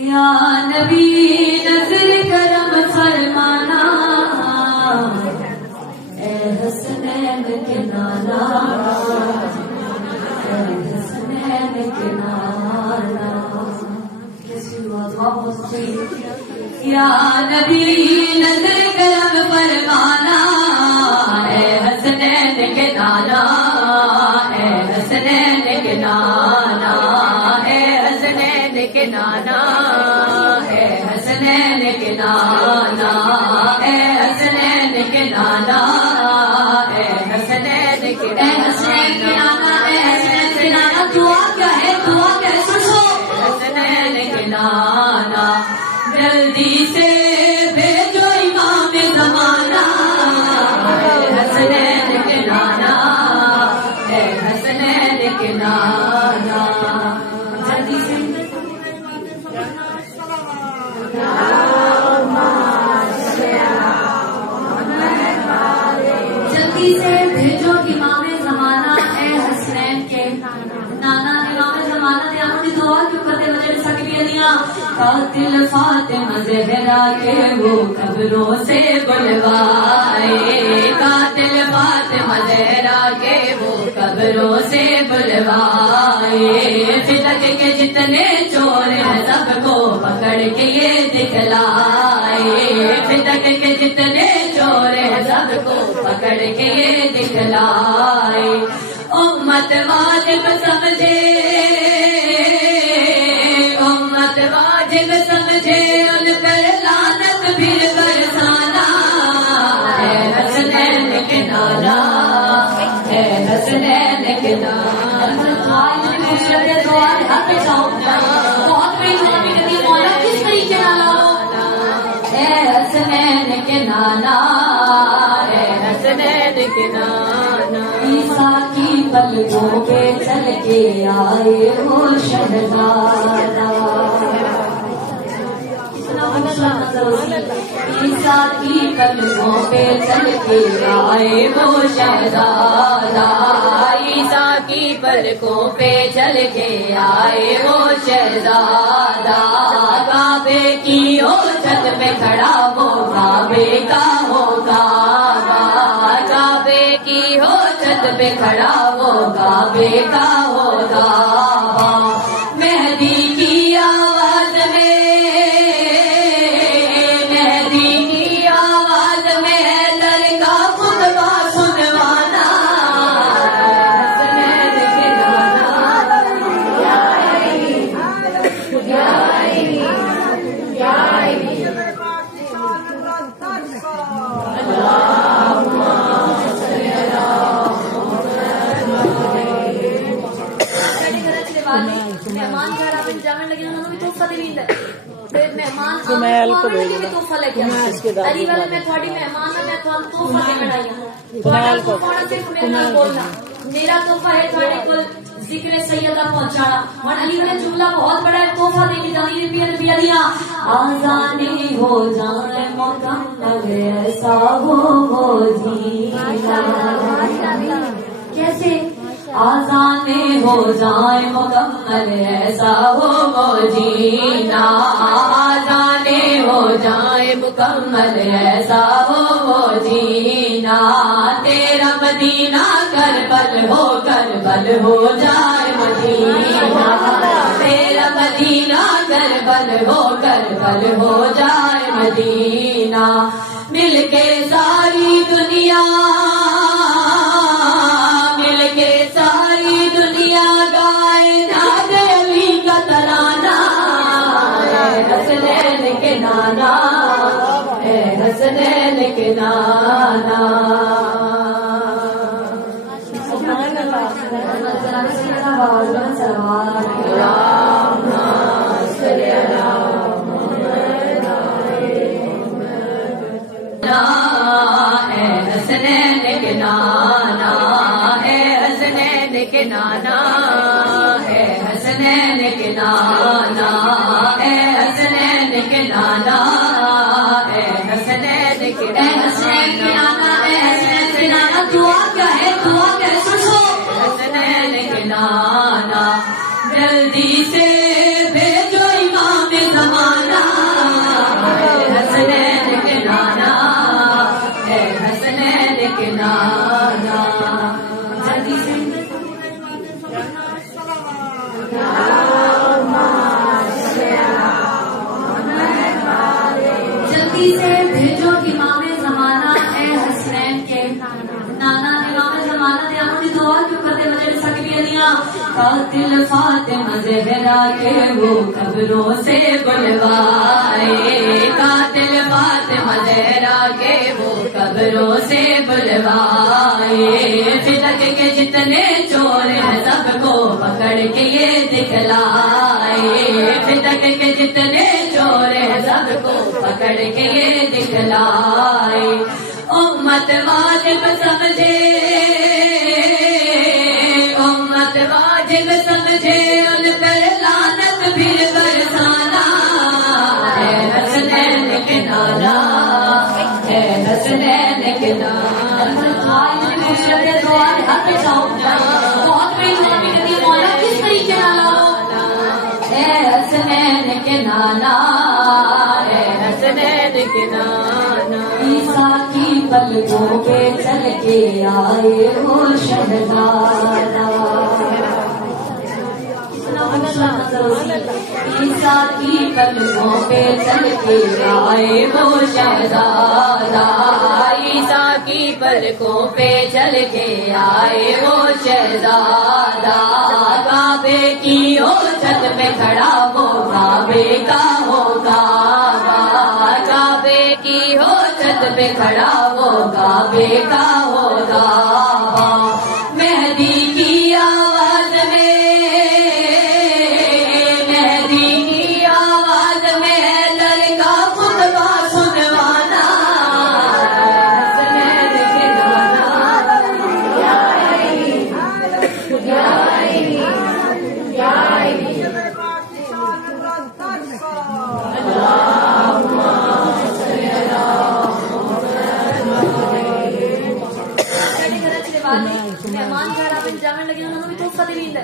یا نبی نظر کرم فرمانا، اے حسنین کے نانا، اے حسنین کے نانا. یا نبی نظر کرم فرمانا، اے حسنین کے نانا، اے حسنین کے نانا، اے حسنین کے نانا، اے حسنین کے نانا، اے حسنین کے نانا، اے حسنین کے نانا، اے حسنین کے نانا، اے حسنین کے نانا. دعا کیا ہے؟ دعا کیا ہے؟ سنو. حسنین کے نانا جلدی سے بھیجو امام زمانہ، اے حسنین کے نانا، اے حسنین کے نانا. جلدی سے جلدی سے بھیجو امام زمانہ، اے حسنین کے نانا. امام زمانہ نے آپ کی دعا کیوں کرتے؟ مجھے سکتی دیا. قاتل فاطمہ زہرا کے وہ قبروں سے بلوائے، قاتل فاطمہ زہرا کے وہ قبروں سے بلوائے. فدق کے جتنے چور ہیں سب کو پکڑ کے یہ دکھلائے، فدق کے جتنے چور ہیں سب کو پکڑ کے یہ دکھلائے. امت واجب سمجھے، امت واجب سمجھے، ان پر لعنت پھر برسانا. اے حسنین کے نانا، اے حسنین کے نانا. خوبصورت دعا ہاتھ پہ جاؤ، بہت بڑی دعا بھی کرتی. مولا کس طریقے نانا؟ اے حسنین کے نانا، اے حسنین کے نانا. عیسیٰ کی پلکوں پہ چل کے آئے وہ شہزادہ، عیسیٰ کی پلکوں پہ چل کے آئے وہ شہزادہ، عیسیٰ کی پلکوں پہ چل کے آئے وہ شہزادہ. کعبے کی ہو چھت پہ کھڑا وہ کعبے کا ہو کعبہ، کعبے کی ہو چھت پہ کھڑا وہ کعبے کا ہو کعبہ. مہدی کی آواز میں، مہدی کی آواز میں حیدر کا خطبہ سنوانا. حسنین کے نانا، مہمان گھر آپ جامع لگے انہوں نے بھی تحفہ دے مہمان تحفہ لے کے علی والے میں تھوڑی مہمان ہے، میں تحفہ دے بڑھائی ہوں. صرف میرے نال بولنا، میرا تحفہ ہے تھوڑے کو ذکر سیدہ پہنچانا. اور علی والے جملہ بہت بڑا ہے. تحفہ دے کے جانی نبی دیا آزانے ہو جائے مکمل ایسا ہو جینا. کیسے؟ آزانے ہو جائے مکمل ایسا ہو جینا، آزانے ہو جائے مکمل ایسا ہو جینا. تیرا مدینہ کربل ہو جائے مدینہ، تیرا مدینہ کربل ہو جائے مدینہ. مل کے ساری دنیا، مل کے ساری دنیا گائے ناد علی کا ترانہ. اے حسنین کے نانا، اے حسنین کے نانا. اے حسنین کے نانا، اے حسنین کے نانا، اے حسنین کے نانا، اے حسنین کے نانا، اے حسنین کے نانا، اے حسنین کے نانا. دعا کیا ہے؟ دعا کیا ہے؟ سنو. حسنین کے نانا جلدی سے بھیجو امام زمانہ. قاتل فاطمہ زہرا کے وہ قبروں سے بلوائے، قاتل فاطمہ زہرا کے وہ قبروں سے بلوائے، فدق کے جتنے چور ہیں سب کو پکڑ کے یہ دکھلائے، فدق کے جتنے چور ہیں سب کو پکڑ کے یہ دکھلائے، امت واجب سمجھے، امت واجب سمجھے ان پر لعنت پھر برسانا، ہے حسنین کے نانا، ہے حسنین کے نانا، بہت بڑی دعا بھی کرتی مولا کس طریقے نانا، ہے حسنین کے نانا، ہے حسنین کے نانا، عیسیٰ کی پلکوں پہ چل کے آئے وہ شہزادہ، عیسیٰ کی پلکوں پہ چل کے آئے وہ شہزادہ، عیسیٰ کی پلکوں پہ چل کے آئے وہ شہزادہ، کعبے کی او چھت پہ کھڑا وہ کعبے کا ہو کعبہ، کعبے کی ہو چھت پہ کھڑا وہ کعبے کا ہو کعبہ، مہدی کی آواز میں، مہدی کی آواز میں حیدر کا خطبہ سنوانا، حسنین کے نانا، مہمان گھر آپ جانے لگے انہوں نے بھی تحفہ دینی ہے،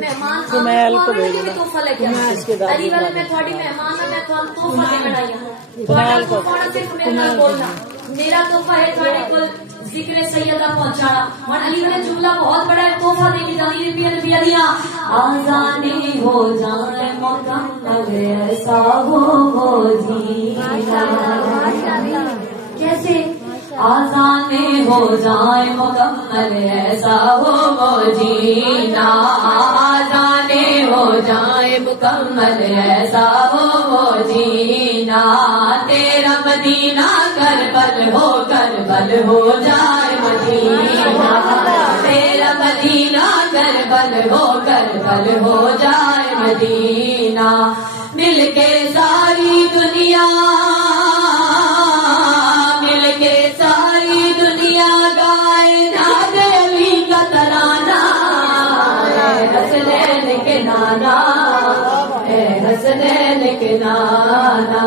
مہمان تحفہ لے کے علی والے میں تھوڑی مہمان ہے، میں تحفہ دے بڑھائی ہوں، صرف میرے نال بولنا، میرا تحفہ ہے تھوڑے کو ذکر سیدہ پہنچانا، اور علی والے جملہ بہت بڑا ہے، تحفہ دے کے جانی نبی نبی علیہ آزانی ہو جائے مکمل ایسا ہو جینا، کیسے آزانے ہو جائے مکمل ایسا ہو جینا، آزانے ہو جائے مکمل ایسا ہو جینا، تیرا مدینہ کربل ہو جائے مدینہ، تیرا مدینہ کربل ہو جائے مدینہ، مل کے ساری دنیا، مل کے ساری دنیا گائے ناد علی کا ترانہ، ہے حسنین کے نانا، ہے حسنین کے نانا،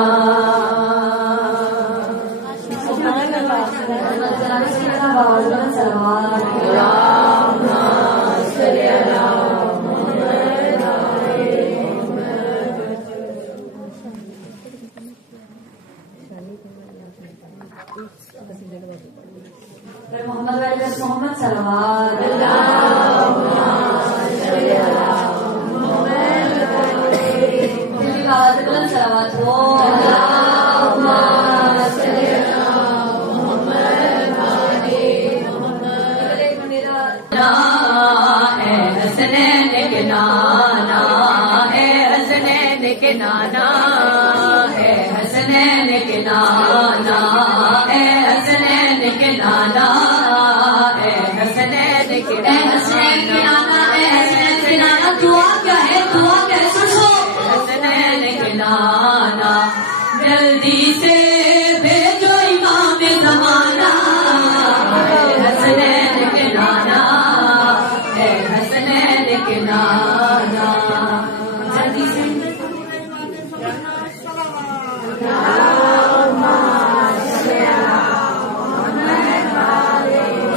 محمد علیہ محمد صلوات صلوات ہو، اے حسنین کے نانا، اے حسنین کے نانا، اے حسنین کے نانا، اے حسنین کے نانا، اے حسنین کے نانا، اے حسنین کے نانا، دعا کیا ہے، دعا کیا ہے، سنو، حسنین کے نانا، جلدی سے بھیجو امام زمانہ، اے حسنین کے نانا، اے حسنین کے نانا، جلدی سے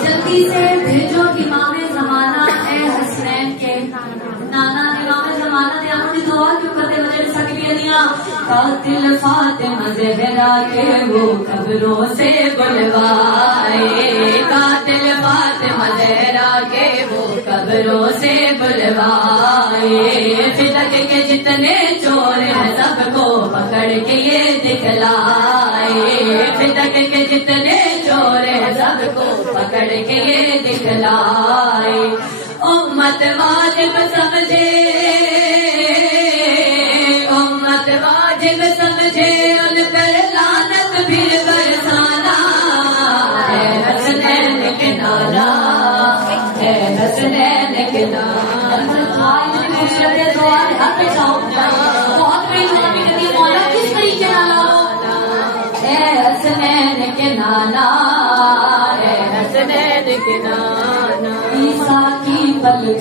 جلدی سے بھیجو امام زمانہ، اے حسنین کے نانا، امام زمانہ دے آنوں دی دعا کیوں کرتے وجہ سکبی علیاں، قاتل فاطمہ زہرا کے وہ قبروں سے بلوائے، قاتل فاطمہ زہرا کے وہ قبروں سے بلوائے، فدق کے جتنے چور ہیں سب کو پکڑ کے یہ دکھلائے، فدق کے جتنے چور ہیں سب کو پکڑ کے یہ دکھلائے، امت واجب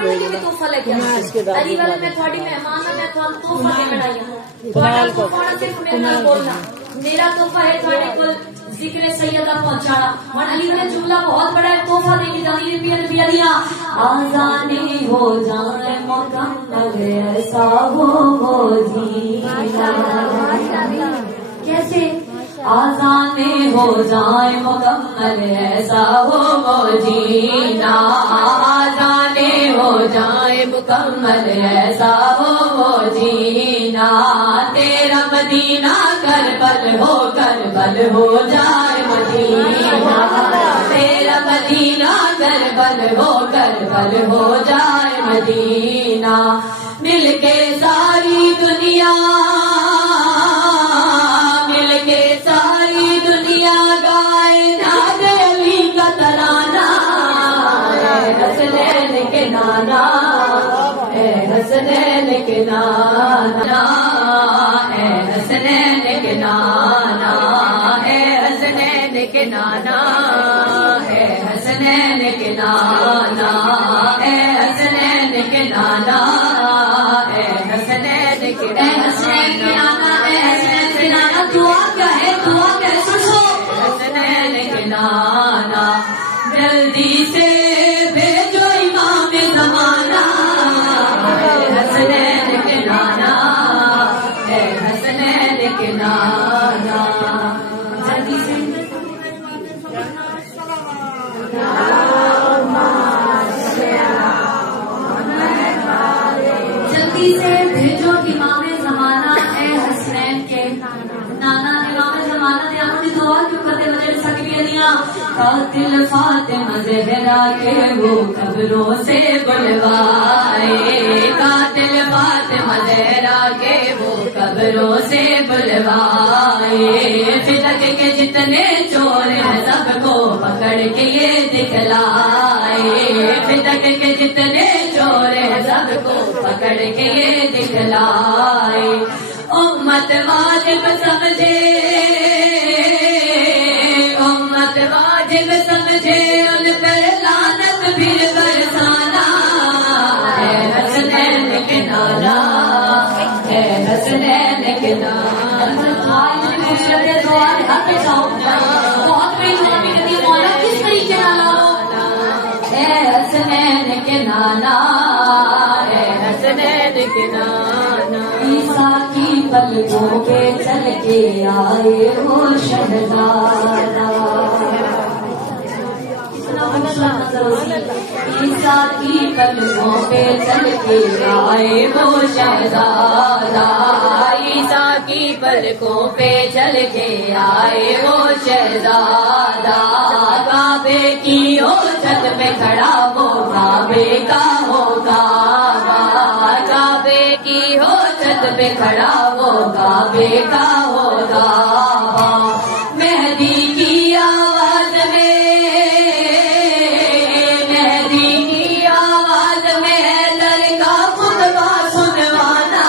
ਤੁਹਾਡੇ ਲਈ ਵੀ ਤੋਹਫਾ ਲੈ ਕੇ ਆਇਆ। ਅਲੀ ਵਾਲੇ ਮੈਂ ਤੁਹਾਡੀ ਮਹਿਮਾਨ ਹਾਂ, ਮੈਂ ਤੁਹਾਨੂੰ ਤੋਹਫਾ ਦੇਣ ਆਈ ਹਾਂ। ਤੁਹਾਡਾ ਤੋਹਫਾ ਸਿਰਫ ਮੇਰੇ ਨਾਲ ਬੋਲਣਾ, ਮੇਰਾ ਤੋਹਫਾ ਹੈ ਤੁਹਾਡੇ ਕੋਲ ذکر سیدہ پہنچانا. اور علی والا جملہ بہت بڑا ہے. تحفہ دے کے جانی نبی نبی علیہ آزانی ہو جائے مکمل ایسا ہو جینا. کیسے آزانے ہو جائے مکمل ایسا ہو جینا. آزانے ہو جائے مکمل ایسا ہو جینا. تیرا مدینہ کربل ہو جائے مدینہ. تیرا مدینہ کربل ہو جائے مدینہ. مل کے ساری دنیا گائے ناد علی کا ترانہ. حسنین کے نانا اے حسنین کے نانا اے حسنین کے نانا اے حسنین کے نانا اے حسنین کے نانا اے حسنین کے نانا اے حسنین کے نانا اے حسنین کے نانا. دعا کیا ہے؟ دعا کیا ہے؟ سنو. حسنین کے نانا جلدی سے بھیجو امام زمانہ. حسنین کے نانا اے حسنین کے نانا جلدی سے بھیجو امام زمانہ اے حسنین کے نانا. امام زمانہ نے انہوں نے دعا کیوں کرتے مجھے سکبی علیاں. قاتل فاطمہ زہرا کے وہ قبروں سے بلوائے. قاتل فاطمہ زہرا کے وہ قبروں سے بلوائے. فدق کے جتنے چور ہیں سب کو پکڑ کے یہ دکھلائے. فدق کے جتنے چور ہیں سب کو پکڑ کے یہ دکھلائے. امت واجب سمجھے امت واجب سمجھے ان پر لعنت بھی برسانا. اے حسنین کے نانا اے حسنین کے نانا. بہت بڑی دعا بھی کرتی ہے مولا. کس طریقے نانا اے حسنین کے نانا اے حسنین کے نانا. عیسیٰ کی پلکوں پہ چل کے آئے وہ شہزادہ. عیسیٰ کی پلکوں پہ چل کے آئے وہ شہزادہ. عیسیٰ کی پلکوں پہ چل کے آئے وہ شہزادہ. کعبے کی ہو چھت پہ کھڑا وہ کعبے کا ہو کعبہ. کعبے کی ہو چھت پہ کھڑا وہ کعبے کا ہو کعبہ. مہدی کی آواز میں مہدی کی آواز میں لڑکا خطبہ سنوانا.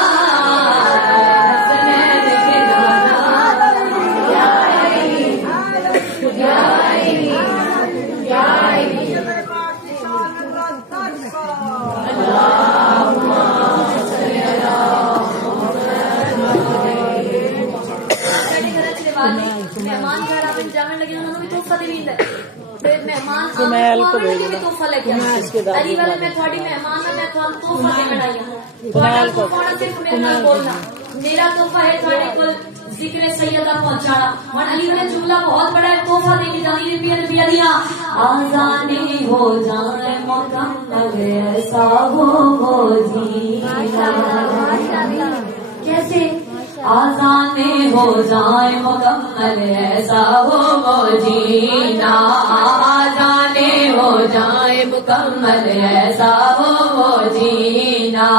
حسنین کے نانا مہمان گھر آپ جانے لگے انہوں نے بھی تحفہ دے دیا. مہمان بھی تحفہ لے کے آیا. علی والے میں تھوڑی مہمان ہوں, میں تحفہ دے آئی ہوں. تھوڑا تحفہ صرف میرے نال بولنا, میرا تحفہ ہے تھوڑے کول ذکر سیدہ پہنچانا. اور علی والا جملہ بہت بڑا ہے. تحفہ دے کے جانی نبی نبی علیہ آزانی ہو جائے مکمل ایسا ہو جینا. کیسے آزانے ہو جائے مکمل ایسا ہو جینا. آزانے ہو جائے مکمل ایسا ہو جینا.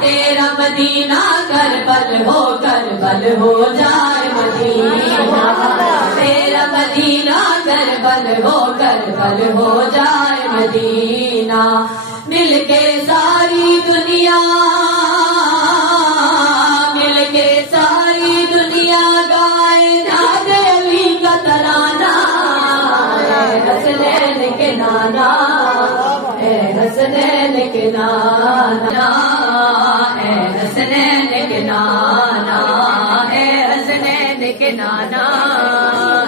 تیرا مدینہ کربل ہو جائے مدینہ. تیرا مدینہ کربل ہو جائے مدینہ. مل کے ساری دنیا گائے ناد علی کا ترانہ. حسنین کے نانا اے حسنین کے نانا اے حسنین کے نانا اے حسنین کے نانا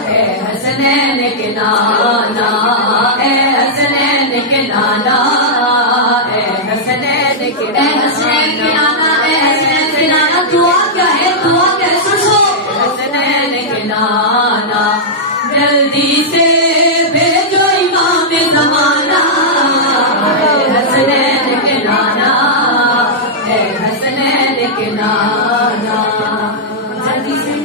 اے حسنین کے نانا اے حسنین کے نانا اے حسنین کے نانا اے حسنین کے نانا دعا کیا ہے سنو حسنین کے نانا جلدی سے بھیجو امام زمانہ اے حسنین کے نانا اے حسنین کے نانا جلدی سے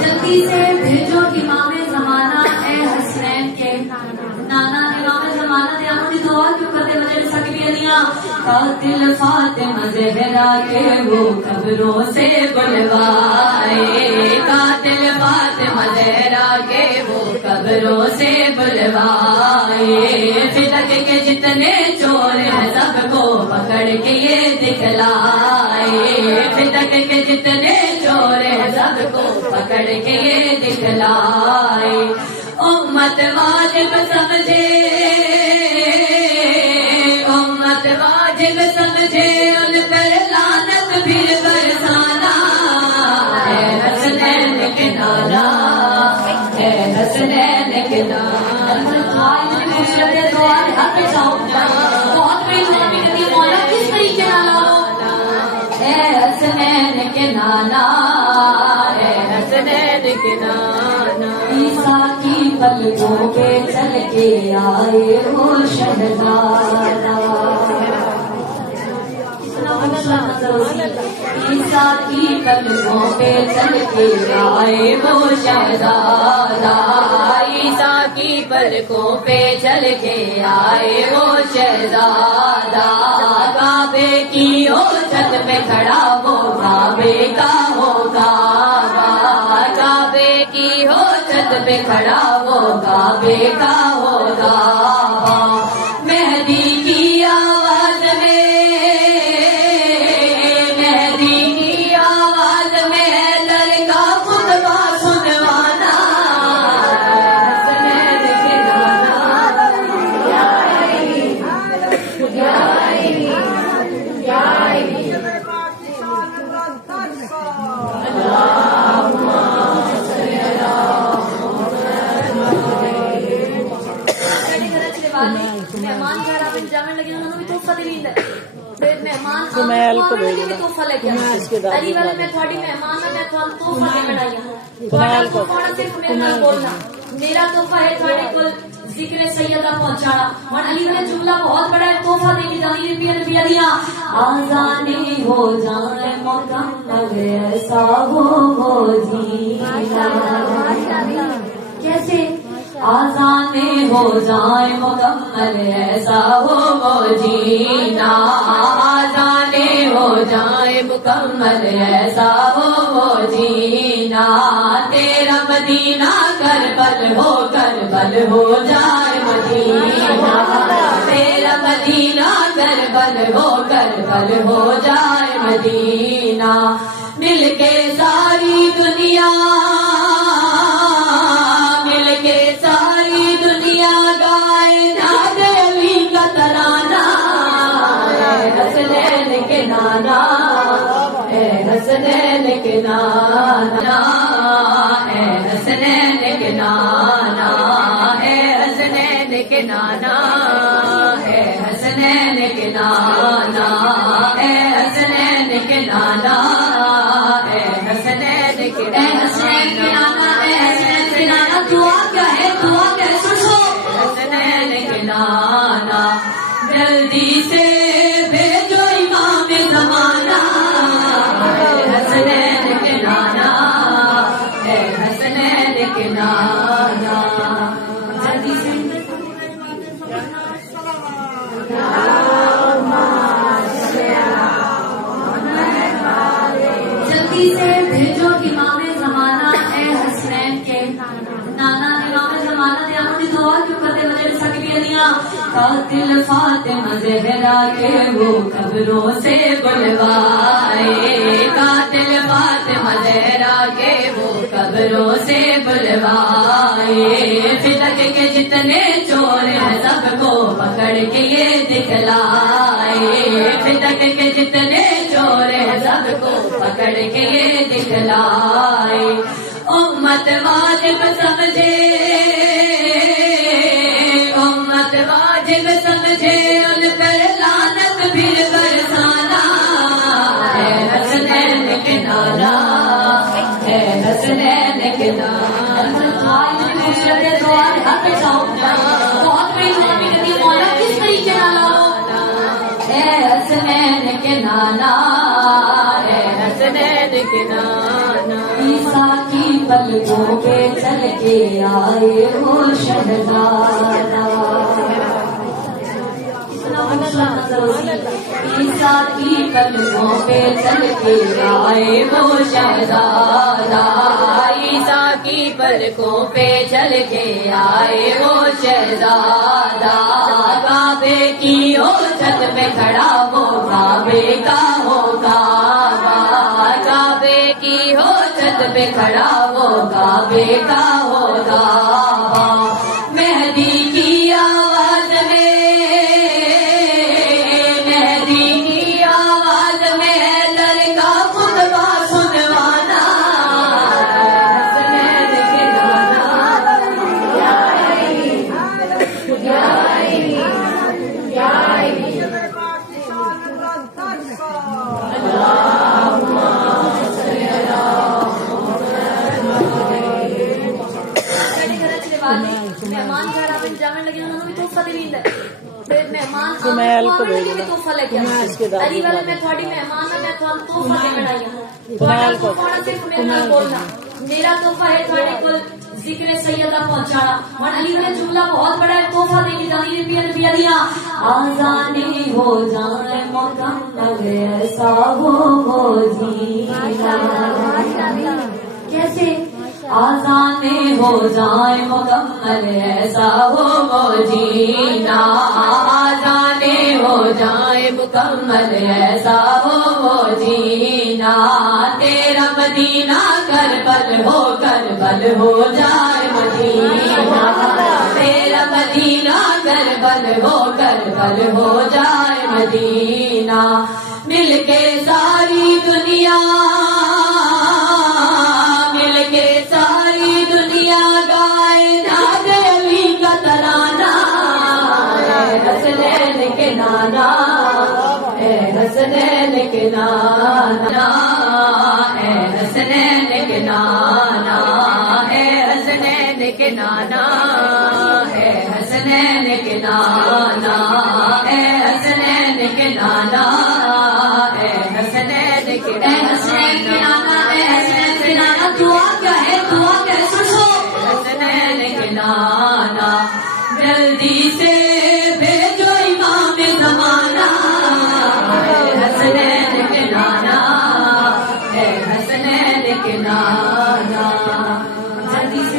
جلدی سے بھیجو امام زمانہ اے حسنین کے نانا امام زمانہ نے اپنی دعا کیوں کرتے مجھے سکبی علیاں قاتل فاطمہ زہرا کے وہ قبروں سے بلوائے قاتل فاطمہ زہرا کے وہ قبروں سے بلوائے فدق کے جتنے چور ہیں سب کو پکڑ کے یہ دکھلائے فدق کے جتنے چور ہیں سب کو پکڑ کے یہ دکھلائے امت واجب سمجھے امت واجب سمجھے ان پر لعنت بھی برسانا اے حسنین کے نانا اے حسنین کے نانا خوبصورت دعا ہاتھ پہ جاؤ بہت بڑی دعا بھی کرتی مولا کس طریقے نانا اے حسنین کے نانا اے حسنین کے نانا عیسیٰ کی پلکوں پہ چل کے آئے وہ شہزادہ عیسیٰ کی پلکوں پہ چل کے آئے وہ شہزادہ عیسیٰ کی پلکوں پہ چل کے آئے وہ شہزادہ کعبے کی ہو چھت پہ کھڑا وہ کعبے کا ہو کعبہ کعبے کی ہو چھت پہ کھڑا وہ کعبے کا ہو کعبہ مہدی کی آواز میں مہدی کی آواز میں لڑکا خطبہ سنوانا حسنین کے نانا مہمان گھر آپ جانے لگے انہوں نے بھی تحفہ دے لیندا پھر مہمان تحفہ لے کے علی والے میں تھوڑی مہمان میں تھوڑا تحفہ دے بنایا تھوڑا تحفہ صرف میرے نال بولنا میرا تحفہ ہے تھوڑے کول ذکر سیدہ پہنچانا اور علی والے جملہ بہت بڑا ہے تحفہ دے کے جانی نبی علیاں آزانی ہو جائے مکمل ایسا ہو جینا کیسے آزانے ہو جائے مکمل ایسا ہو جینا آزانے ہو جائے مکمل ایسا ہو جینا تیرا مدینہ کربل ہو جائے مدینہ تیرا مدینہ کربل ہو جائے مدینہ مل کے ساری دنیا گائے ناد علی کا ترانہ اے حسنین کے نانا اے حسنین کے نانا اے حسنین کے نانا اے حسنین کے نانا اے حسنین کے نانا اے حسنین کے نانا اے حسنین کے نانا اے حسنین کے نانا دعا کیا ہے سنو حسنین کے نانا جلدی سے بھیجو امام زمانہ اے حسنین کے نانا اے حسنین کے نانا جلدی سے جلدی سے بھیجو امام زمانہ اے حسنین کے نانا امام زمانہ نے اپنی دعا کیوں کرتے مجھے سکبی علیاں قاتل فاطمہ زہرا کے وہ قبروں سے بلوائے، قاتل فاطمہ زہرا کے وہ قبروں سے بلوائے، فدق کے جتنے چور ہیں سب کو پکڑ کے یہ دکھلائے، فدق کے جتنے چور ہیں سب کو پکڑ کے یہ دکھلائے، امت واجب سمجھے، امت واجب سمجھے ان پر لعنت پھر برسانا، ہے حسنین کے نانا، ہے حسنین کے نانا، بہت بڑی دعا بھی کرتی مولا کس طریقے نانا، ہے حسنین کے نانا، ہے حسنین کے نانا، عیسیٰ کی پلکوں پہ چل کے آئے وہ شہزادہ، عیسیٰ کی پلکوں پہ چل کے آئے وہ شہزادہ، عیسیٰ کی پلکوں پہ چل کے آئے وہ شہزادہ، کعبے کی ہو چھت پہ کھڑا وہ کعبے کا ہو کعبہ، کعبے کی ہو چھت پہ کھڑا وہ کعبے کا ہو کعبہ، مہدی کی آواز میں، مہدی کی آواز میں لڑکا خطبہ سنوانا، حسنین کے نانا، مہمان گھر آپ جانے لگے انہوں نے بھی تحفہ دے دیندا مہمان تحفہ لے کے علی والے میں تھوڑی مہمان ہے میں تھوڑا تحفہ دے بنائی تھوڑا تحفہ صرف میرے نال بولنا، میرا تحفہ ہے تھوڑے کول ذکر سیدہ پہنچانا، اور علی والے جملہ بہت بڑا ہے، تحفہ دے کے جانی نبی دیا آزانے ہو جائے مکمل ایسا ہو جینا، کیسے آزانے ہو جائے مکمل ایسا ہو جینا، آزانے ہو جائے مکمل ایسا ہو جینا، تیرا مدینہ کربل ہو جائے مدینہ، تیرا مدینہ کربل ہو جائے مدینہ، مل کے ساری دنیا، مل کے ساری دنیا گائے ناد علی کا ترانہ، اے حسنین کے نانا، اے حسنین کے نانا، اے حسنین کے نانا، اے حسنین کے نانا، اے حسنین کے نانا، اے حسنین کے نانا، اے حسنین کے نانا، اے حسنین کے نانا، دعا کیا ہے، دعا کیا ہے سنو، حسنین کے نانا، جلدی سے بھیجو امام زمانہ، اے حسنین کے نانا، اے حسنین کے نانا، جلدی سے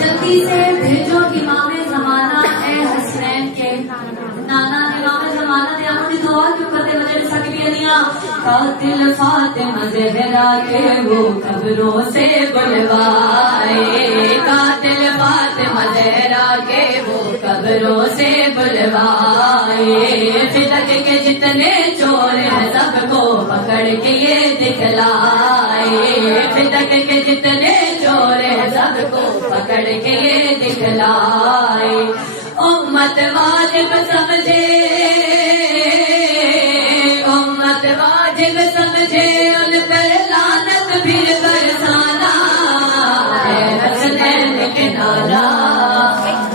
جلدی سے بھیجو امام زمانہ، اے حسنین کے نانا، امام زمانہ نے آپ کی دعا کیوں کرتے وجہ سکبی علیاں، قاتل فاطمہ زہرا کے وہ قبروں سے بلوائے، قاتل فاطمہ زہرا کے وہ قبروں سے بلوائے، فدق کے جتنے چور ہیں سب کو پکڑ کے یہ دکھلائے، فدق کے جتنے چور ہیں سب کو پکڑ کے یہ دکھلائے، امت واجب سمجھے، امت واجب سمجھے ان پر لعنت پھر برسانا، ہے حسنین کے نانا،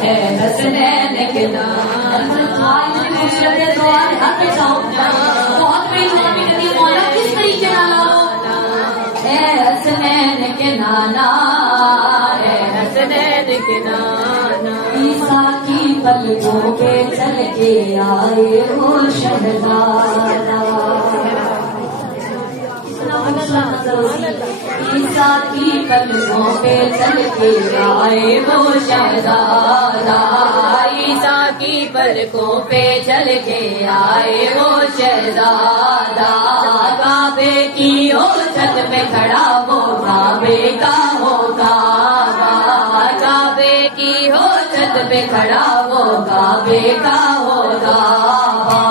ہے حسنین کے نانا، بہت بڑی دعا بھی کرتی مولا کس طریقے نانا، ہے حسنین کے نانا، ہے حسنین کے نانا، عیسیٰ کی پلکوں پہ چل کے آئے وہ شہزادہ، عیسیٰ کی پلکوں پہ چل کے آئے وہ شہزادہ، عیسیٰ کی پلکوں پہ چل کے آئے وہ شہزادہ، کعبے کی ہو چھت پہ کھڑا وہ کعبے کا ہو کعبہ، کعبے کی ہو چھت پہ کھڑا وہ کعبے کا ہو کعبہ،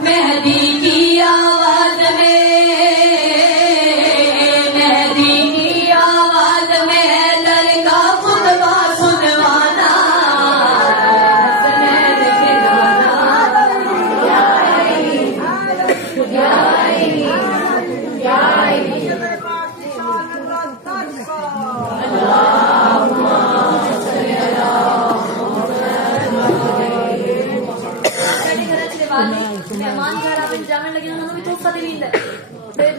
مہدی کی آواز میں، مہدی کی آواز میں در کا خطبہ سنوانا، حسنین کے نانا، مہمان گھر آپ جامن لگے انہوں نے بھی تحفہ دے لیندا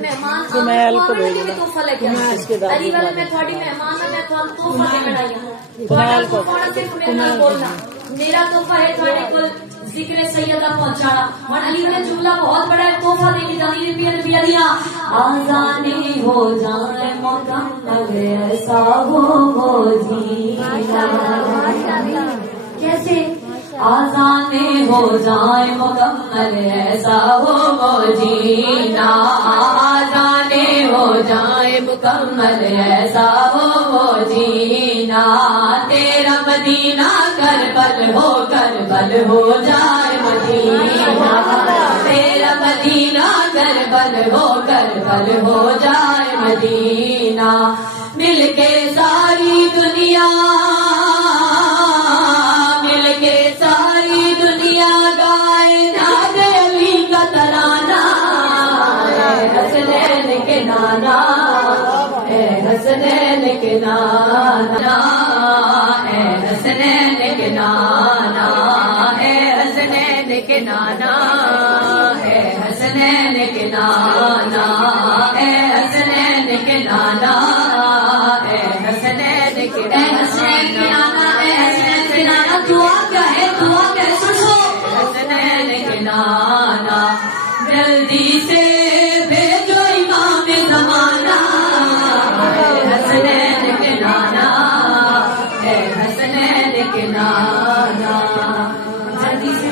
مہمان کو بھی تحفہ لے کے علی والے میں تھوڑی مہمان ہے میں تھوڑا تحفہ دے کے آئی ہوں تھوڑا تحفہ صرف میرے نال بولنا میرا تحفہ ہے تھوڑے کو ذکر سیدہ پہنچانا اور علی والے جملہ بہت بڑا ہے تحفہ دے کے جانی نبی نبی دیا آزانے ہو جائے مکمل ایسا ہو جینا کیسے آزانے ہو جائے مکمل ایسا ہو جینا آزانے ہو جائے مکمل ایسا ہو جینا تیرا مدینہ کربل ہو جائے مدینہ تیرا مدینہ کربل ہو جائے مدینہ مل کے ساری دنیا گائے ناد علی کا ترانہ حسنین کے نانا اے حسنین کے نانا اے حسنین کے نانا اے حسنین کے نانا اے حسنین کے نانا اے حسنین کے نانا اے حسنین کے نانا اے حسنین کے نانا دعا کیا ہے دعا کیسے سو حسنین کے نانا جلدی سے بھیجو امام زمانہ حسنین کے نانا اے حسنین کے نانا جلدی سے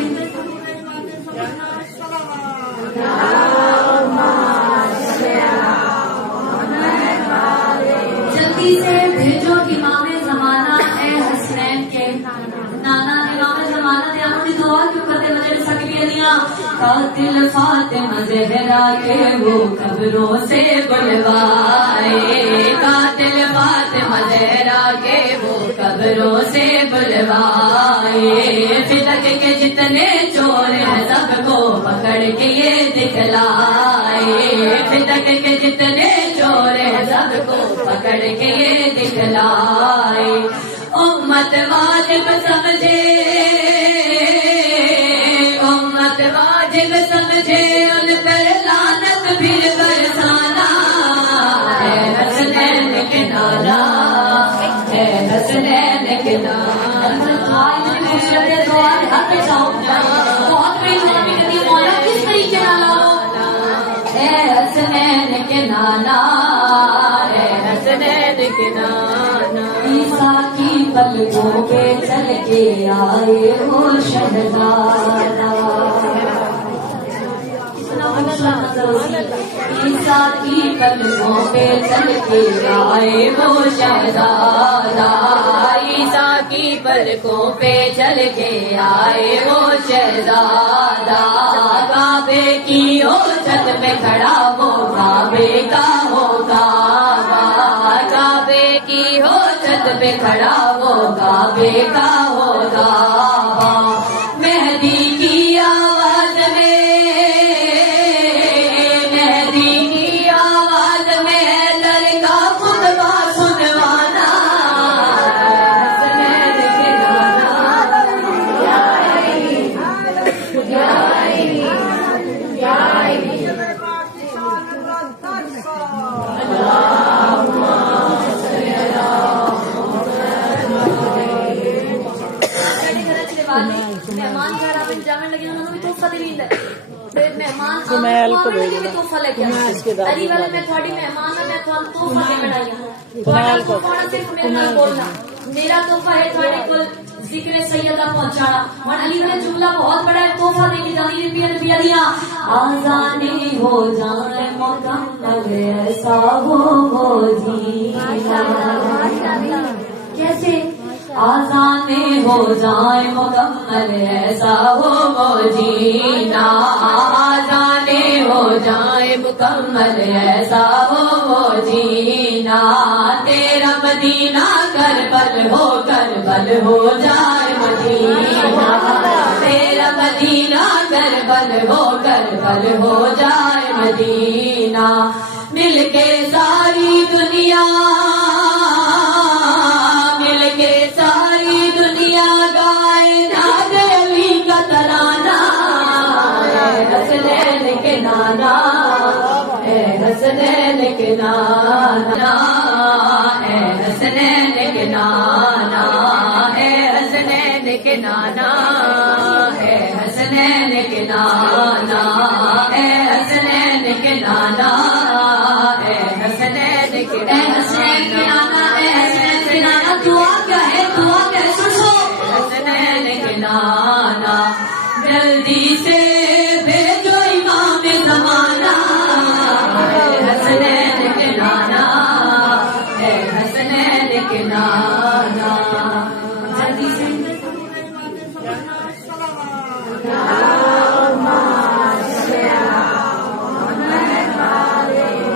جلدی سے بھیجو امام زمانہ اے حسنین کے نانا امام زمانہ دے انہوں نے دعا کیوں کرتے مجھے سکری علیاں قاتل فاطمہ زہرا کے وہ قبروں سے بلوائے قاتل فاطمہ زہرا کے وہ قبروں سے بلوائے فدق کے جتنے چور ہیں سب کو پکڑ کے یہ دکھلائے فدق کے جتنے چور ہیں سب کو پکڑ کے یہ دکھلائے امت واجب سمجھے امت واجب سمجھے ان پر لعنت پھر برسانا اے حسنین کے نانا اے حسنین کے نانا بہت بڑی جوابی ندی مولا کس طریقے نانا اے حسنین کے نانا اے حسنین کے نانا عیسیٰ کی پلکوں پہ چل کے آئے وہ شہزادہ عیسیٰ کی پلکوں پہ چل کے آئے وہ شہزادہ عیسیٰ کی پلکوں پہ چل کے آئے وہ شہزادہ کعبے کی ہو چھت پہ کھڑا وہ کعبے کا ہو کعبہ کعبے کی ہو چھت پہ کھڑا وہ کعبے کا ہو کعبہ مہدی کی آواز میں مہدی کی آواز میں در کا خطبہ سنوانا حسنین کے نانا مہمان گھر آپ جامن لگے انہوں نے بھی تحفہ دے لیندا مہمان سمیل کو بھیج بھی تحفہ لے کے آئے علی والے میں تھوڑی مہمان ہوں میں تحفہ دے بنائی ہوں سمیل کو صرف میرے نال بولنا میرا تحفہ ہے تھوڑے کول ذکر سیدہ پہنچانا اور علی والے جملہ بہت بڑا ہے تحفہ دے کے جانی ربی ربی علیہ آزانی ہو جائے مکمل ایسا ہو جینا کیسے آزانے ہو جائے مکمل ایسا ہو جینا آزانے ہو جائے مکمل ایسا ہو جینا تیرا مدینہ کربل ہو جائے مدینہ تیرا مدینہ کربل ہو جائے مدینہ مل کے ساری دنیا گائے ناد علی کا ترانہ اے حسنین کے نانا اے حسنین کے نانا اے حسنین کے نانا اے حسنین کے نانا اے حسنین کے نانا اے حسنین کے نانا اے حسنین کے نانا اے حسنین کے نانا دعا کیا ہے دعا کیا ہے سنو حسنین کے نانا جلدی سے بھیجو امام زمانہ اے حسنین کے نانا اے حسنین کے نانا جلدی سے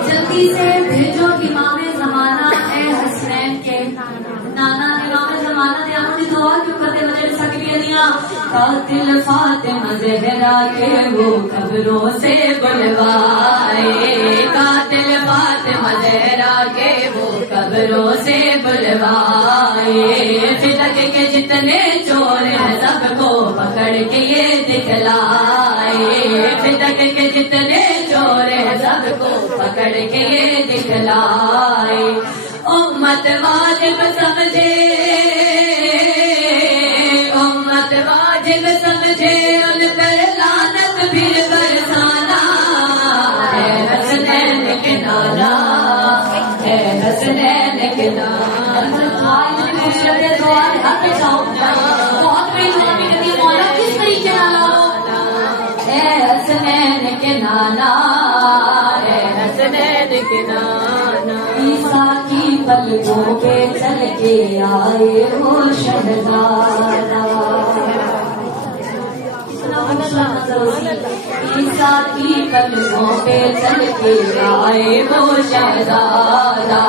جلدی سے بھیجو امام زمانہ اے حسنین کے نانا امام زمانہ دے آنوں دی دعا کیوں کرتے مجھے سکری علیاں قاتل فاطمہ زہرا کے وہ قبروں سے بلوائے قاتل فاطمہ زہرا کے وہ قبروں سے بلوائے فدق کے جتنے چور ہیں سب کو پکڑ کے یہ دکھلائے فدق کے جتنے چور ہیں سب کو پکڑ کے یہ دکھلائے امت واجب سمجھے امت واجب سمجھے ان پر لعنت پھر برسانا اے حسنین کے نانا اے حسنین کے نانا خوبصورت دعا حق جاؤ بہت بڑی دعا بھی کرتی مولا کس طریقے نانا اے حسنین کے نانا اے حسنین کے نانا عیسیٰ کی پلکوں پہ چل کے آئے وہ شہزادہ عیسیٰ کی پلکوں پہ چل کے آئے وہ شہزادہ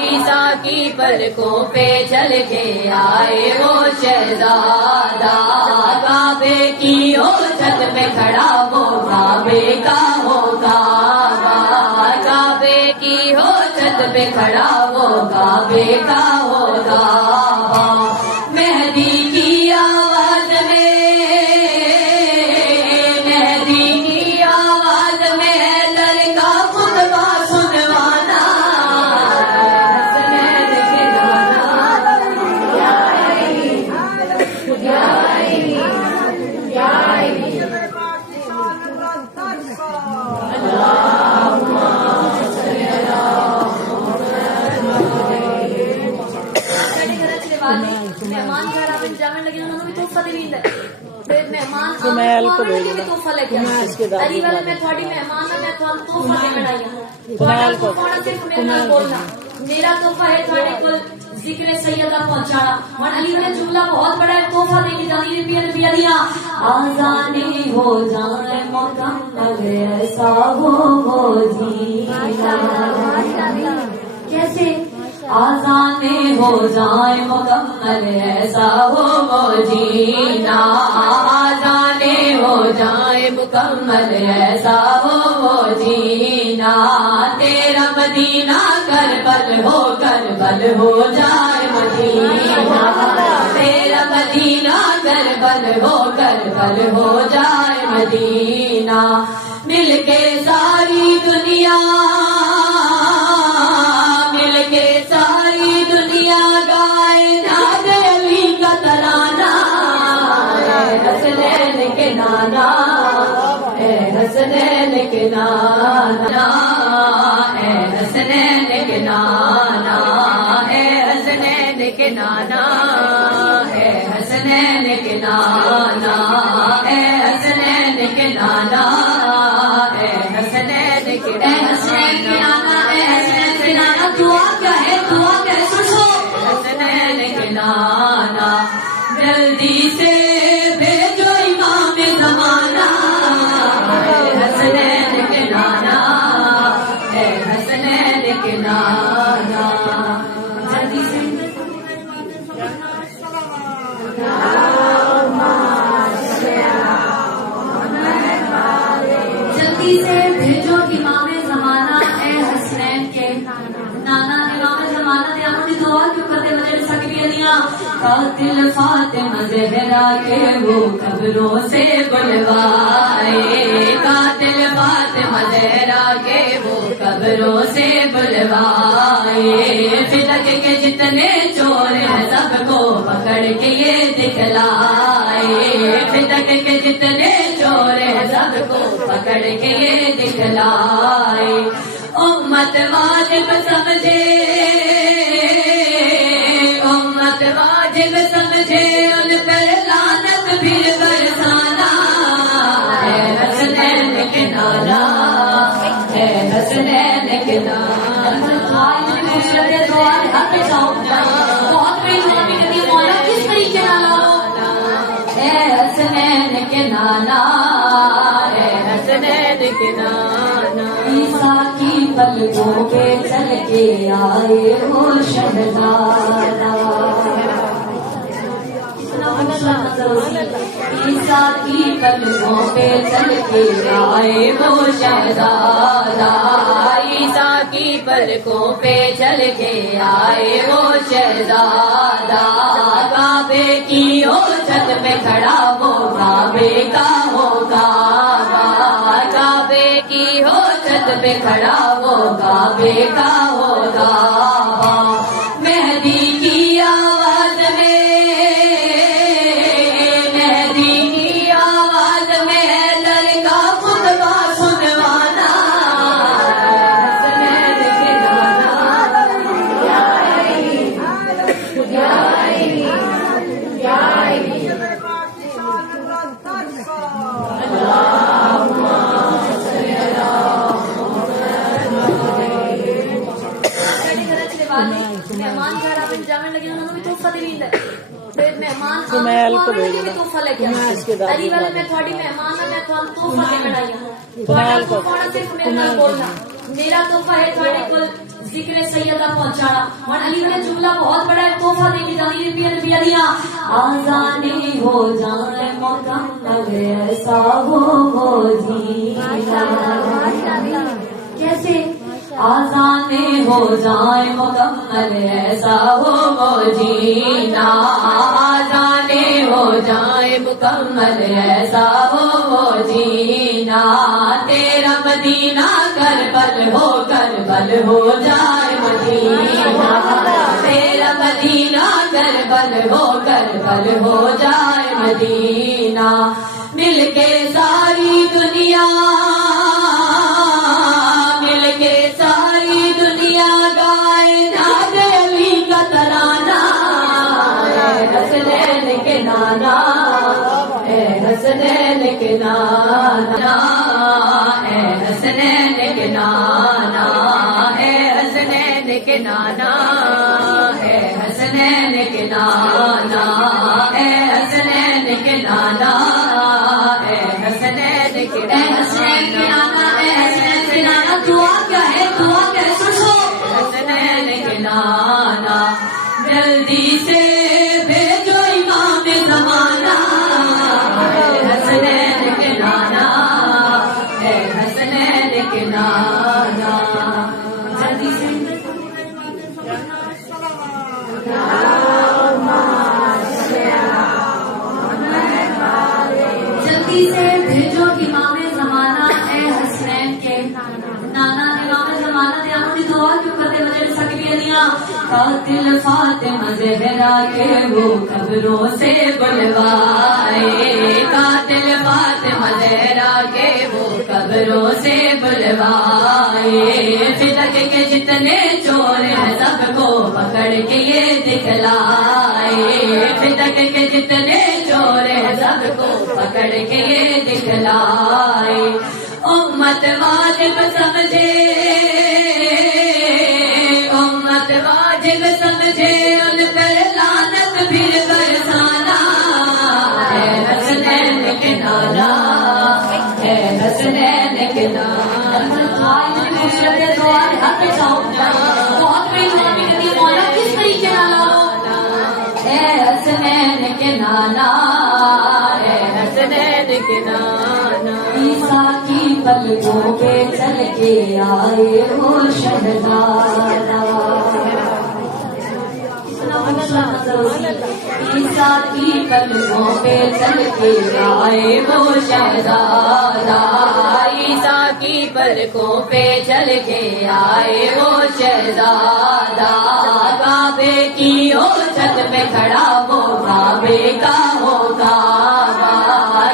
عیسیٰ کی پلکوں پہ چل کے آئے وہ شہزادہ کعبے کی او چھت پہ کھڑا وہ کعبے کا ہو کعبہ کعبے کی ہو چھت پہ کھڑا وہ کعبے کا ہو کعبہ مہدی کی آواز میں مہدی کی آواز میں حیدر کا خطبہ سنوانا حسنین کے نانا مہمان گھر آپ جامع لگے انہوں نے بھی تحفہ دے دے مہمان سمیل کو بھیج بھی تحفہ لے کے آئے علی والے میں تھوڑی مہمان ہوں میں تحفہ دے بنائی ہوں تھوڑا صرف میرے نال بولنا میرا تحفہ ہے تھوڑے کول ذکر سیدہ پہنچانا اور علی والے جملہ بہت بڑا ہے تحفہ دے کے جانی ربی ربی علیہ آزانی ہو جائے مکمل ایسا ہو جینا کیسے آزانے ہو جائے مکمل ایسا ہو جینا آزانے ہو جائے مکمل ایسا ہو جینا تیرا مدینہ کربل ہو جائے مدینہ تیرا مدینہ کربل ہو جائے مدینہ مل کے ساری دنیا گائے ناد علی کا ترانہ اے حسنین کے نانا اے اے حسنین کے نانا اے حسنین کے نانا دعا کیا ہے دعا کیا ہے سنو حسنین کے نانا جلدی سے بھیجو امام زمانہ اے حسنین کے نانا اے حسنین کے نانا جلدی سے جلدی سے بھیجو امام زمانہ اے حسنین کے نانا امام زمانہ دے انہوں نے دعا کیوں کرتے مجھے سکبی علیاں قاتل فاطمہ زہرا کے وہ قبروں سے بلوائے قاتل فاطمہ زہرا کے وہ قبروں سے بلوائے فدق کے جتنے چور ہیں سب کو پکڑ کے یہ دکھلائے فدق کے جتنے چور ہیں سب کو پکڑ کے یہ دکھلائے امت واجب سمجھے امت واجب سمجھے ان پر لعنت بھی برسانا اے حسنین کے نانا اے حسنین کے نانا خوبصورت دعا ہاتھ پہ جاؤ بہت بڑی دعا بھی کرتی ہے مولا کس طریقے نانا اے حسنین کے نانا اے حسنین کے نانا عیسیٰ کی پلکوں پہ چل کے آئے وہ شہزادہ عیسیٰ کی پلکوں پہ چل کے آئے وہ شہزادہ عیسیٰ کی پلکوں پہ چل کے آئے وہ شہزادہ کعبے کی ہو چھت پہ کھڑا وہ کعبے کا ہو کعبہ کعبے کی ہو چھت پہ کھڑا وہ کعبے کا ہو کعبہ مہدی کی آواز میں مہدی کی آواز میں لڑکا خطبہ سنوانا حسنین کے نانا مہمان گھر آپ جامع لگے انہوں نے بھی تحفہ دے دیندا مہمان تحفہ لے کے علی والے میں تھوڑی مہمان ہے میں تحفہ دے بنائی ہوں تھوڑا صرف میرے نال بولنا میرا تحفہ ہے تھوڑے کو ذکر سیدہ پہنچانا اور علی والے جملہ بہت بڑا ہے تحفہ دے کے جانی نبی علیاں آزانی ہو جائے مکمل ایسا ہو جینا کیسے آزانے ہو جائے مکمل ایسا ہو جینا آزانے ہو جائے مکمل ایسا ہو جینا تیرا مدینہ کربل ہو جائے مدینہ تیرا مدینہ کربل ہو جائے مدینہ مل کے ساری دنیا ساری دنیا گائے ناد علی کا ترانہ اے حسنین کے نانا اے حسنین کے نانا اے حسنین کے نانا اے حسنین کے نانا اے حسنین کے نانا اے حسنین کے نانا اے حسنین کے نانا اے حسنین کے نانا دعا کیا ہے دعا کیا ہے سنو حسنین کے نانا جلدی سے بھیجو امام زمانہ اے حسنین کے نانا اے حسنین کے نانا جلدی سے جلدی سے بھیجو امام زمانہ اے حسنین کے نانا امام زمانہ دے انہوں نے دعا کیوں کرتے مجھے سکبی علیاں قاتل فاطمہ زہرا کے وہ قبروں سے بلوائے قاتل فاطمہ زہرا کے وہ قبروں سے بلوائے فدق کے جتنے چور ہیں سب کو پکڑ کے یہ دکھلائے فدق کے جتنے چور ہیں سب کو پکڑ کے یہ دکھلائے امت واجب سمجھ سمجھے امت واجب سمجھے ان پر لعنت پھر برسانا ہے حسنین کے نانا ہے حسنین کے نانا خوبصورت دعا ہاتھ پہ جاؤ بہت بڑی دعا بھی کرتی ہے مولا کس طریقے نانا ہے حسنین کے نانا ہے حسنین کے نانا عیسیٰ کی پلکوں پہ چل کے آئے وہ شہزادہ عیسیٰ کی پلکوں پہ چل کے آئے وہ شہزادہ عیسیٰ کی پلکوں پہ چل کے آئے وہ شہزادہ کعبے کی ہو چھت پہ کھڑا وہ کعبے کا ہو کعبہ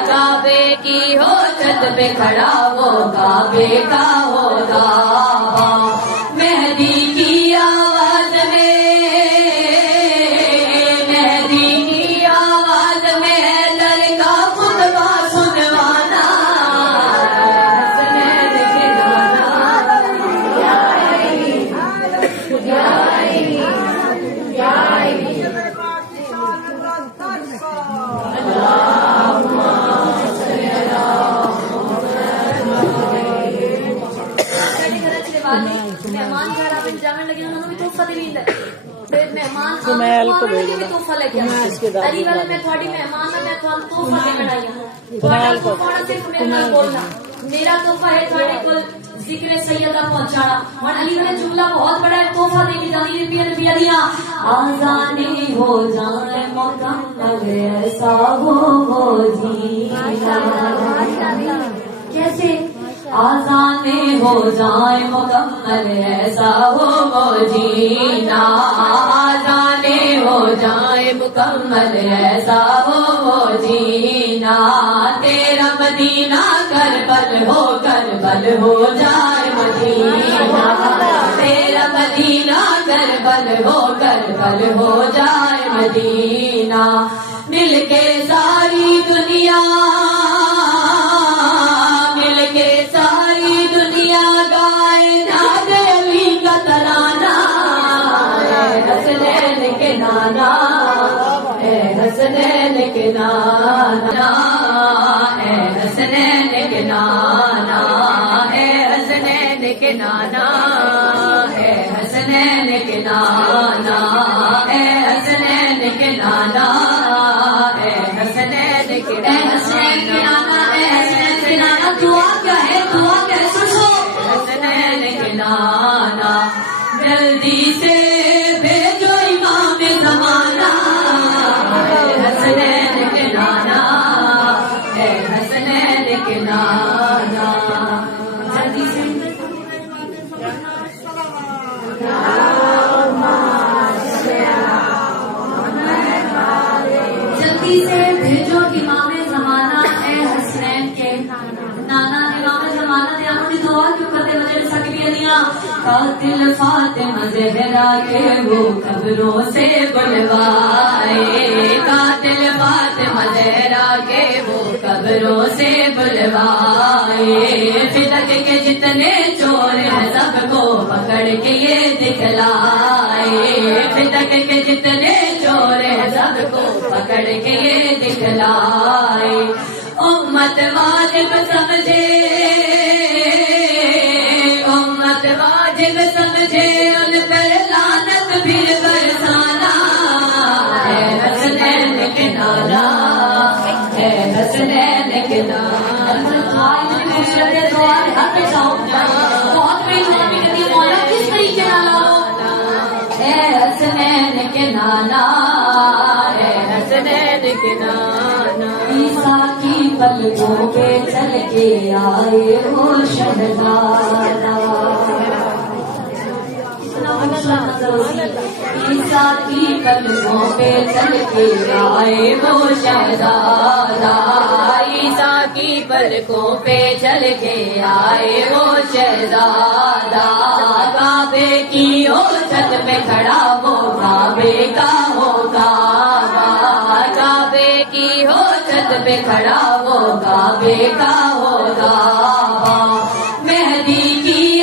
کعبے کی ہو چھت پہ کھڑا وہ کعبے کا ہو کعبہ مہدی کی آواز میں مہدی کی آواز میں لڑکا خطبہ سنوانا حسنین کے نانا مہمان گھر آپ جانے لگے انہوں نے بھی تحفہ دے دیا مہمان بھی تحفہ لے کے علی والے میں تھوڑی مہمان میں تحفہ دے بڑھائی صرف میرے نال بولنا میرا تحفہ ہے تھوڑے کو ذکر سیدہ پہنچانا اور علی والے جملہ بہت بڑا ہے تحفہ دے کے جانی نبی علیہ آزانے ہو جائے مکمل ایسا ہو جینا کیسے آزانے ہو جائے مکمل ایسا ہو جینا آزانے ہو جائے مکمل ایسا ہو جینا تیرا مدینہ کربل ہو جائے مدینہ تیرا مدینہ کربل ہو جائے مدینہ مل کے ساری دنیا ساری دنیا گائے ناد علی کا ترانہ اے حسنین کے نانا اے حسنین کے نانا اے حسنین کے نانا اے حسنین کے نانا اے حسنین کے نانا اے حسنین کے نانا اے حسنین کے نانا اے حسنین کے نانا دعا کیا ہے دعا کیسے سو حسنین کے نانا جلدی سے بھیجو امام زمانہ حسنین کے نانا اے حسنین کے نانا جلدی سے جلدی سے بھیجو امام زمانہ اے حسنین کے نانا امام زمانہ نے انہوں نے دعا کیوں کرتے مجھے سکبی علیاں قاتل فاطمہ زہرا کے وہ قبروں سے بلوائے قاتل فاطمہ زہرا کے وہ قبروں سے بلوائے فدق کے جتنے چور ہیں سب کو پکڑ کے یہ دکھلائے فدق کے جتنے چور ہیں سب کو پکڑ کے یہ دکھلائے امت واجب سمجھے امت واجب سمجھے ان پر لعنت پھر برسانا ہے حسنین کے نانا ہے حسنین کے نانا خوبصورت دعا ہاتھ پہ جاؤ بہت بڑی دعا بھی کرتی ہے مولا کس طریقے نانا ہے حسنین کے نانا ہے حسنین کے نانا عیسیٰ کی پلکوں پہ چل کے آئے وہ شہزادہ عیسیٰ کی پلکوں پہ چل کے آئے وہ شہزادہ عیسیٰ کی پلکوں پہ چل کے آئے وہ شہزادہ کعبے کی ہو چھت پہ کھڑا وہ کعبے کا ہو کعبہ کعبے کی ہو چھت پہ کھڑا وہ کعبے کا ہو کعبہ مہدی کی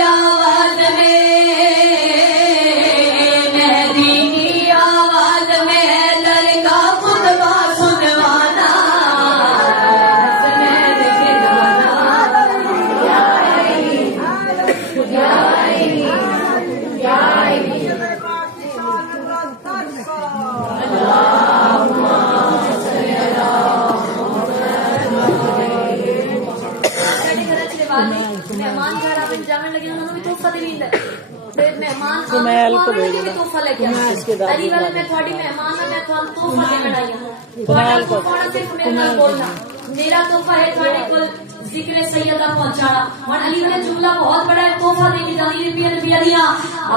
بن جامن لگے انہوں نے بھی تحفہ دے دیندا تے مہمان سمیل کو آنے بھی تحفہ لے کے آئے علی والے میں تھوڑی مہمان ہوں میں تھوڑا تحفہ دے بنائی ہوں تھوڑا تحفہ صرف میرے نال بولنا میرا تحفہ ہے تھوڑے کول ذکر سیدہ پہنچانا اور علی والے جملہ بہت بڑا ہے تحفہ دے کے جانی نبی نبی علیہ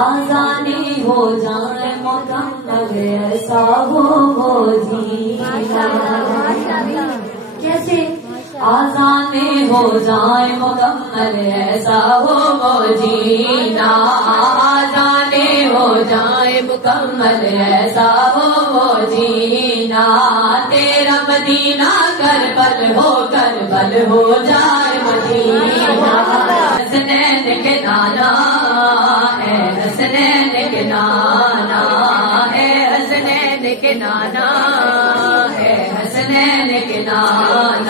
آزانی ہو جائے مکمل ایسا ہو جینا کیسے آزانے ہو جائے مکمل ایسا ہو جینا آزانے ہو جائے مکمل ایسا ہو جینا تیرا مدینہ کربل ہو جائے مدینہ حسنین کے نانا ہے حسنین کے نانا ہے حسنین کے نانا ہے حسنین کے نانا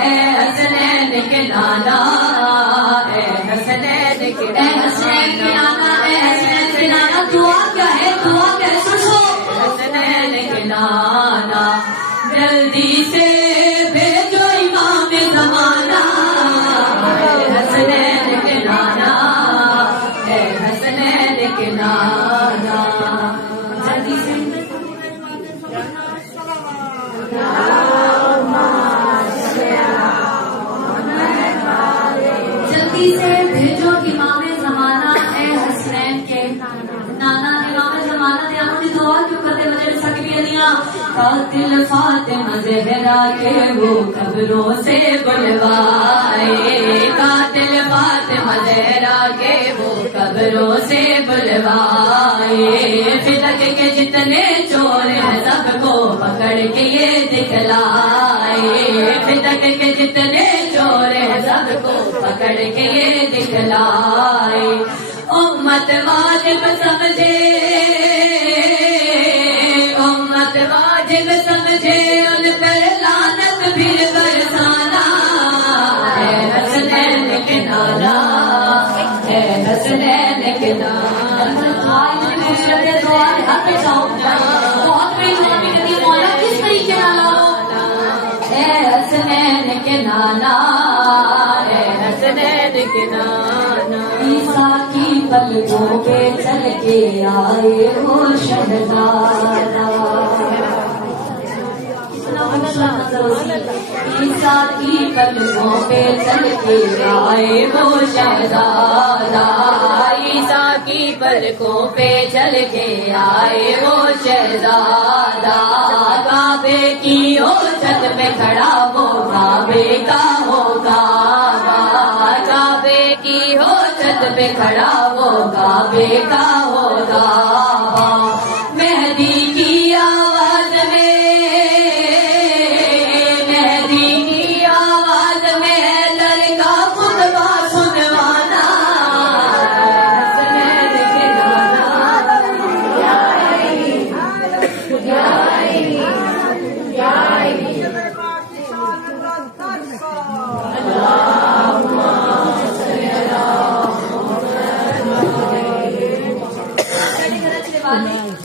ہے حسنین کے نانا ہے حسنین کے نانا ہے حسنین کے نانا دعا کیا ہے سنو حسنین کے نانا جلدی سے بھیجو امام زمانہ حسنین کے نانا ہے حسنین کے نانا جلدی سے جلدی سے بھیجو امام زمانہ اے حسنین کے نانا امام زمانہ دے انہوں نے دعا کیوں کرتے مجھے سکبی علیاں قاتل فاطمہ زہرا کے وہ قبروں سے بلوائے قاتل فاطمہ زہرا کے وہ قبروں سے بلوائے فدق کے جتنے چور ہیں سب کو پکڑ کے یہ دکھلائے فدق کے جتنے چور ہیں سب کو پکڑ کے یہ دکھلائے امت واجب سمجھے امت واجب سمجھے ان پر لعنت بھی برسانا ہے حسنین کے نانا ہے حسنین کے نانا خوبصورت دعا ہاتھ پہ جاؤ بہت بڑی دعا بھی کرتی ہے مولا کس طریقے نانا ہے حسنین کے نانا ہے حسنین کے نانا عیسیٰ کی پلکوں پہ چل کے آئے وہ شہزادہ عیسیٰ کی پلکوں پہ چل کے آئے وہ شہزادہ عیسیٰ کی پلکوں پہ چل کے آئے وہ شہزادہ کعبے کی ہو چھت پہ کھڑا وہ کعبے کا ہو کعبہ کعبے کی ہو چھت پہ کھڑا وہ کعبے کا ہو کعبہ مہدی کی آواز میں مہدی کی آواز میں لڑکا خطبہ سنوانا حسنین کے نانا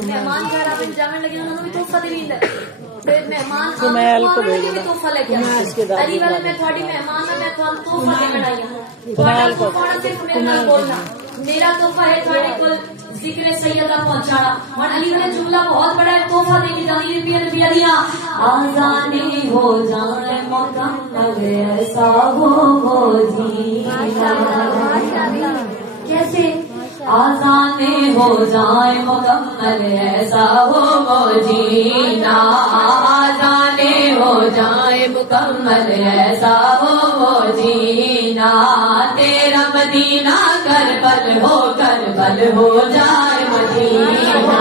مہمان گھر آ جامن لگے انہوں نے بھی تحفہ دے دیندا پھر مہمان آنے بھی تحفہ لے کے آئے علی والے میں تھوڑی مہمان ہوں میں تھوڑا تحفہ دے بنائی ہوں تھوڑا تحفہ صرف میرے نال بولنا میرا تحفہ ہے تھوڑے کول ذکر سیدہ پہنچانا اور علی والے جملہ بہت بڑا ہے تحفہ دے کے جانی نبی نبی علیہ آزانی ہو جائے مکمل ایسا ہو جینا کیسے آزانے ہو جائے مکمل ایسا ہو جینا آزانے ہو جائے مکمل ایسا ہو جینا تیرا مدینہ کربل ہو جائے مدینہ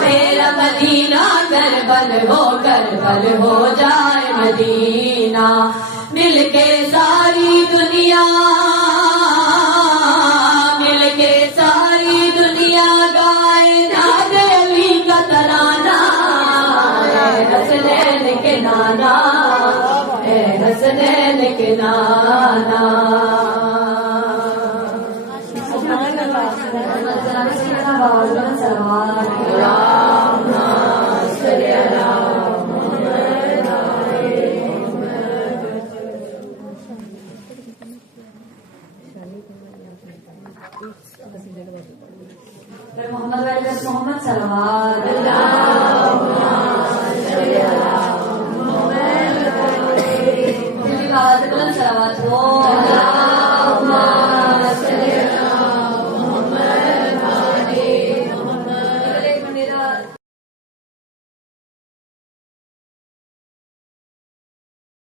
تیرا مدینہ کربل ہو جائے مدینہ مل کے ساری دنیا ساری دنیا گائے ناد علی کا ترانہ حسنین کے نانا ہے حسنین کے نانا محمد صلوات دل کی آواز بلند صلوات ہو